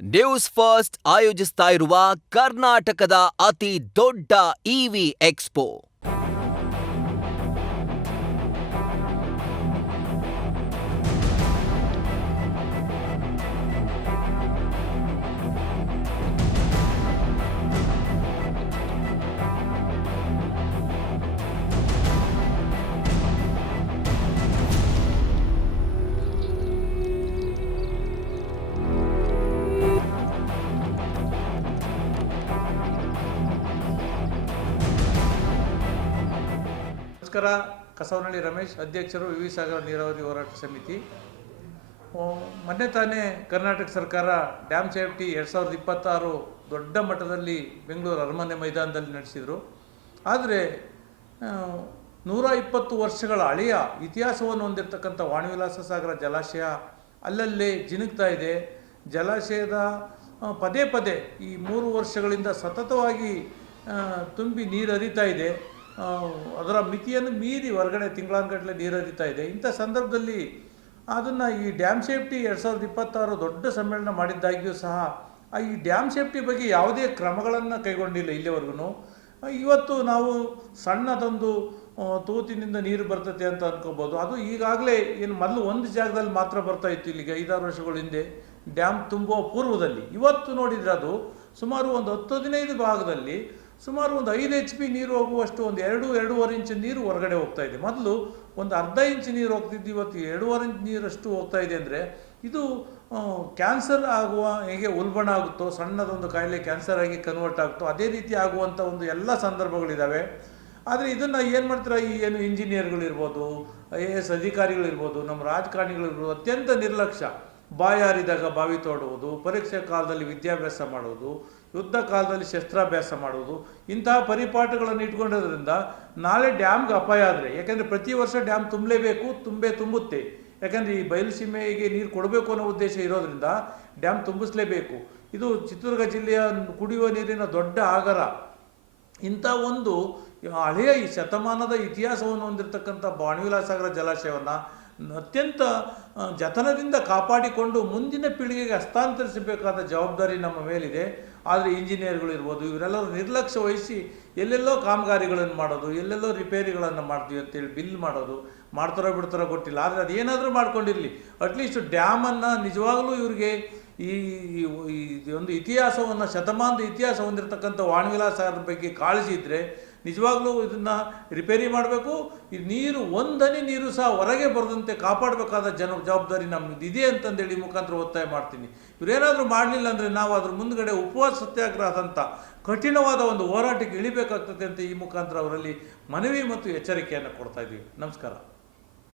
News first ಆಯೋಜಿಸ್ತಾ ಇರುವ ಕರ್ನಾಟಕದ ಅತಿ ದೊಡ್ಡ ಇವಿ ಎಕ್ಸ್ಪೋ ನಮಸ್ಕಾರ. ಕಸವನಹಳ್ಳಿ ರಮೇಶ್, ಅಧ್ಯಕ್ಷರು ವಿವಿ ಸಾಗರ ನೀರಾವರಿ ಹೋರಾಟ ಸಮಿತಿ. ಮೊನ್ನೆ ತಾನೇ ಕರ್ನಾಟಕ ಸರ್ಕಾರ ಡ್ಯಾಮ್ ಸೇಫ್ಟಿ 2026 ದೊಡ್ಡ ಮಟ್ಟದಲ್ಲಿ ಬೆಂಗಳೂರು ಅರಮನೆ ಮೈದಾನದಲ್ಲಿ ನಡೆಸಿದರು. ಆದರೆ 120 ವರ್ಷಗಳ ಹಳೆಯ ಇತಿಹಾಸವನ್ನು ಹೊಂದಿರತಕ್ಕಂಥ ವಾಣಿವಿಲಾಸ ಸಾಗರ ಜಲಾಶಯ ಅಲ್ಲಲ್ಲೇ ಜಿನುಗ್ತಾ ಇದೆ. ಜಲಾಶಯದ ಪದೇ ಪದೇ ಈ 3 ವರ್ಷಗಳಿಂದ ಸತತವಾಗಿ ತುಂಬಿ ನೀರು ಹರಿತಾ ಇದೆ. ಅದರ ಮಿತಿಯನ್ನು ಮೀರಿ ಹೊರಗಡೆ ತಿಂಗಳಾನುಗಟ್ಟಲೆ ನೀರು ಹರಿತಾ ಇದೆ. ಇಂಥ ಸಂದರ್ಭದಲ್ಲಿ ಅದನ್ನು ಈ ಡ್ಯಾಮ್ ಸೇಫ್ಟಿ 2026 ದೊಡ್ಡ ಸಮ್ಮೇಳನ ಮಾಡಿದ್ದಾಗಿಯೂ ಸಹ ಈ ಡ್ಯಾಮ್ ಸೇಫ್ಟಿ ಬಗ್ಗೆ ಯಾವುದೇ ಕ್ರಮಗಳನ್ನು ಕೈಗೊಂಡಿಲ್ಲ ಇಲ್ಲಿವರೆಗೂ. ಇವತ್ತು ನಾವು ಸಣ್ಣದೊಂದು ತೂತಿನಿಂದ ನೀರು ಬರ್ತದೆ ಅಂತ ಅನ್ಕೋಬೋದು. ಅದು ಈಗಾಗಲೇ ಏನು ಮೊದಲು ಒಂದು ಜಾಗದಲ್ಲಿ ಮಾತ್ರ ಬರ್ತಾ ಇತ್ತು. ಇಲ್ಲಿಗೆ 5-6 ವರ್ಷಗಳ ಹಿಂದೆ ಡ್ಯಾಮ್ ತುಂಬುವ ಪೂರ್ವದಲ್ಲಿ. ಇವತ್ತು ನೋಡಿದರೆ ಅದು ಸುಮಾರು ಒಂದು 10-15 ಭಾಗದಲ್ಲಿ ಸುಮಾರು ಒಂದು 5 HP ನೀರು ಹೋಗುವಷ್ಟು ಒಂದು 2-2.5 ಇಂಚು ನೀರು ಹೊರಗಡೆ ಹೋಗ್ತಾ ಇದೆ. ಮೊದಲು ಒಂದು ಅರ್ಧ ಇಂಚು ನೀರು ಹೋಗ್ತಿದ್ದು, ಇವತ್ತು 2.5 ಇಂಚು ನೀರಷ್ಟು ಹೋಗ್ತಾ ಇದೆ. ಅಂದರೆ ಇದು ಕ್ಯಾನ್ಸರ್ ಆಗುವ, ಹೇಗೆ ಉಲ್ಬಣ ಆಗುತ್ತೋ, ಸಣ್ಣದೊಂದು ಕಾಯಿಲೆ ಕ್ಯಾನ್ಸರ್ ಆಗಿ ಕನ್ವರ್ಟ್ ಆಗುತ್ತೋ ಅದೇ ರೀತಿ ಆಗುವಂಥ ಒಂದು ಎಲ್ಲ ಸಂದರ್ಭಗಳಿದ್ದಾವೆ. ಆದರೆ ಇದನ್ನು ಏನು ಮಾಡ್ತಾರೆ, ಈ ಏನು ಇಂಜಿನಿಯರ್ಗಳಿರ್ಬೋದು, IAS ಅಧಿಕಾರಿಗಳಿರ್ಬೋದು, ನಮ್ಮ ರಾಜಕಾರಣಿಗಳಿರ್ಬೋದು, ಅತ್ಯಂತ ನಿರ್ಲಕ್ಷ್ಯ. ಬಾಯಾರಿದಾಗ ಬಾವಿ ತೋಡುವುದು, ಪರೀಕ್ಷೆ ಕಾಲದಲ್ಲಿ ವಿದ್ಯಾಭ್ಯಾಸ ಮಾಡುವುದು, ಯುದ್ಧ ಕಾಲದಲ್ಲಿ ಶಸ್ತ್ರಾಭ್ಯಾಸ ಮಾಡುವುದು, ಇಂತಹ ಪರಿಪಾಠಗಳನ್ನು ಇಟ್ಕೊಂಡಿರೋದ್ರಿಂದ ನಾಳೆ ಡ್ಯಾಮ್ಗೆ ಅಪಾಯ ಆದರೆ, ಯಾಕೆಂದರೆ ಪ್ರತಿ ವರ್ಷ ಡ್ಯಾಮ್ ತುಂಬಲೇಬೇಕು, ತುಂಬುತ್ತೆ. ಯಾಕೆಂದರೆ ಈ ಬಯಲುಸೀಮೆಗೆ ನೀರು ಕೊಡಬೇಕು ಅನ್ನೋ ಉದ್ದೇಶ ಇರೋದ್ರಿಂದ ಡ್ಯಾಮ್ ತುಂಬಿಸಲೇಬೇಕು. ಇದು ಚಿತ್ರದುರ್ಗ ಜಿಲ್ಲೆಯ ಕುಡಿಯುವ ನೀರಿನ ದೊಡ್ಡ ಆಗರ. ಇಂಥ ಒಂದು ಹಳೆಯ ಈ ಶತಮಾನದ ಇತಿಹಾಸವನ್ನು ಹೊಂದಿರತಕ್ಕಂಥ ವಾಣಿವಿಲಾಸ ಸಾಗರ ಜಲಾಶಯವನ್ನು ಅತ್ಯಂತ ಜತನದಿಂದ ಕಾಪಾಡಿಕೊಂಡು ಮುಂದಿನ ಪೀಳಿಗೆಗೆ ಹಸ್ತಾಂತರಿಸಬೇಕಾದ ಜವಾಬ್ದಾರಿ ನಮ್ಮ ಮೇಲಿದೆ. ಆದರೆ ಇಂಜಿನಿಯರ್ಗಳಿರ್ಬೋದು, ಇವರೆಲ್ಲರೂ ನಿರ್ಲಕ್ಷ್ಯ ವಹಿಸಿ ಎಲ್ಲೆಲ್ಲೋ ಕಾಮಗಾರಿಗಳನ್ನು ಮಾಡೋದು, ಎಲ್ಲೆಲ್ಲೋ ರಿಪೇರಿಗಳನ್ನು ಮಾಡ್ತೀವಿ ಅಂತೇಳಿ ಬಿಲ್ ಮಾಡೋದು, ಮಾಡ್ತಾರೋ ಬಿಡ್ತಾರೋ ಗೊತ್ತಿಲ್ಲ. ಆದರೆ ಅದೇನಾದರೂ ಮಾಡ್ಕೊಂಡಿರಲಿ, ಅಟ್ಲೀಸ್ಟ್ ಡ್ಯಾಮನ್ನು ನಿಜವಾಗಲೂ ಇವ್ರಿಗೆ ಈ ಒಂದು ಇತಿಹಾಸವನ್ನು, ಶತಮಾನದ ಇತಿಹಾಸ ಹೊಂದಿರತಕ್ಕಂಥ ವಾಣಿವಿಲಾಸ ಸಾಗರದ ಬಗ್ಗೆ ಕಾಳಜಿ ಇದ್ದರೆ ನಿಜವಾಗ್ಲೂ ಇದನ್ನು ರಿಪೇರಿ ಮಾಡಬೇಕು. ಈ ನೀರು ಒಂದನಿ ನೀರು ಸಹ ಹೊರಗೆ ಬರದಂತೆ ಕಾಪಾಡಬೇಕಾದ ಜವಾಬ್ದಾರಿ ನಮ್ಮದಿದೆ ಅಂತಂದೇಳಿ ಮುಖಾಂತರ ಒತ್ತಾಯ ಮಾಡ್ತೀನಿ. ಇವರೇನಾದರೂ ಮಾಡಲಿಲ್ಲ ಅಂದರೆ ನಾವು ಅದ್ರ ಮುಂದ್ಗಡೆ ಉಪವಾಸ ಸತ್ಯಾಗ್ರಹದಂಥ ಕಠಿಣವಾದ ಒಂದು ಹೋರಾಟಕ್ಕೆ ಇಳಿಬೇಕಾಗ್ತದೆ ಅಂತ ಈ ಮುಖಾಂತರ ಅವರಲ್ಲಿ ಮನವಿ ಮತ್ತು ಎಚ್ಚರಿಕೆಯನ್ನು ಕೊಡ್ತಾ ಇದ್ದೀವಿ. ನಮಸ್ಕಾರ.